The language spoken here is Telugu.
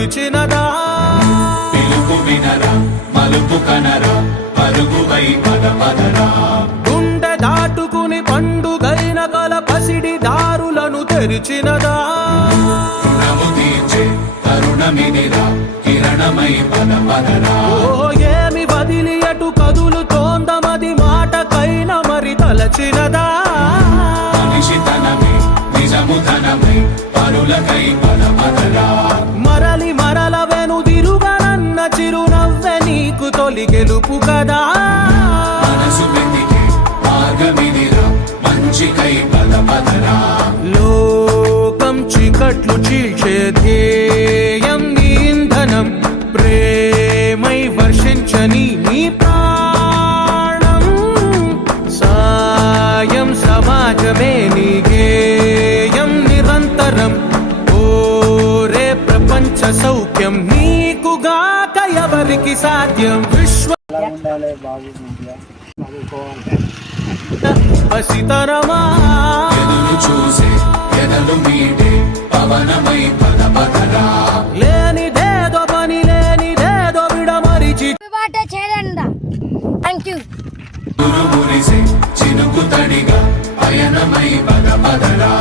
పిలిచినదా పిలుపు వినరా మలుపు కనరా పరుగువై పద పదరా గుండె దాటుకుని పండుగైన కల పసిడి దారులను తెరిచినదా రుణము తీర్చే తరుణమిదిరా కిరణమై పద పదరా ఓ ఏమి వదిలి అటు కదులుతోందమది మాటకైన మరి తలచినదా మనిషితనమే నిజముతనమై పరులకై పద పదరా మరలి మరల వెనుదిరుగనన్న చిరునవ్వె నీకు తొలి గెలుపు కదా మనసు వెతికే మార్గమిదిరా మంచికై పద పదరా లోకం చీకట్లు చీల్చే ధ్యేయం నీ ఇంధనం ప్రేమై వర్షించని నీ ప్రాణం సాయం సమాజమే నీ గేయం నిరంతరం ఓరే ప్రపంచ సౌఖ్యం నీకుగాక ఎవరికి సాధ్యం విశ్వ పసితరమా ఎదురు చూసే ఎదలు మీటే పవనమై పద పదరా లేనిదేదో పని లేనిదేదో విడమరిచి థ్యాంక్ యూ గురు మురిసే చినుకు తడిగా పయనమై పద పదరా